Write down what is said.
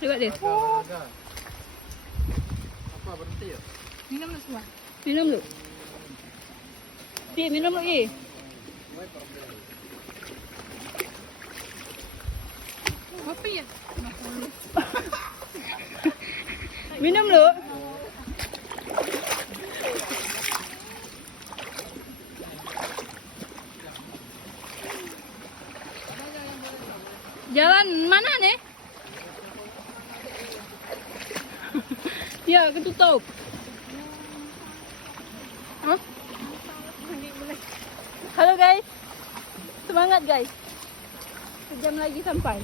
Coba deh. Agak. Apa berhenti ya? Minum lu semua. Minum lu. Minum lu, Ih. Kopi ya? Minum lu. Jalan mana nih? Ya, ketutup. Hah? Halo guys. Semangat guys. Sejam lagi sampai.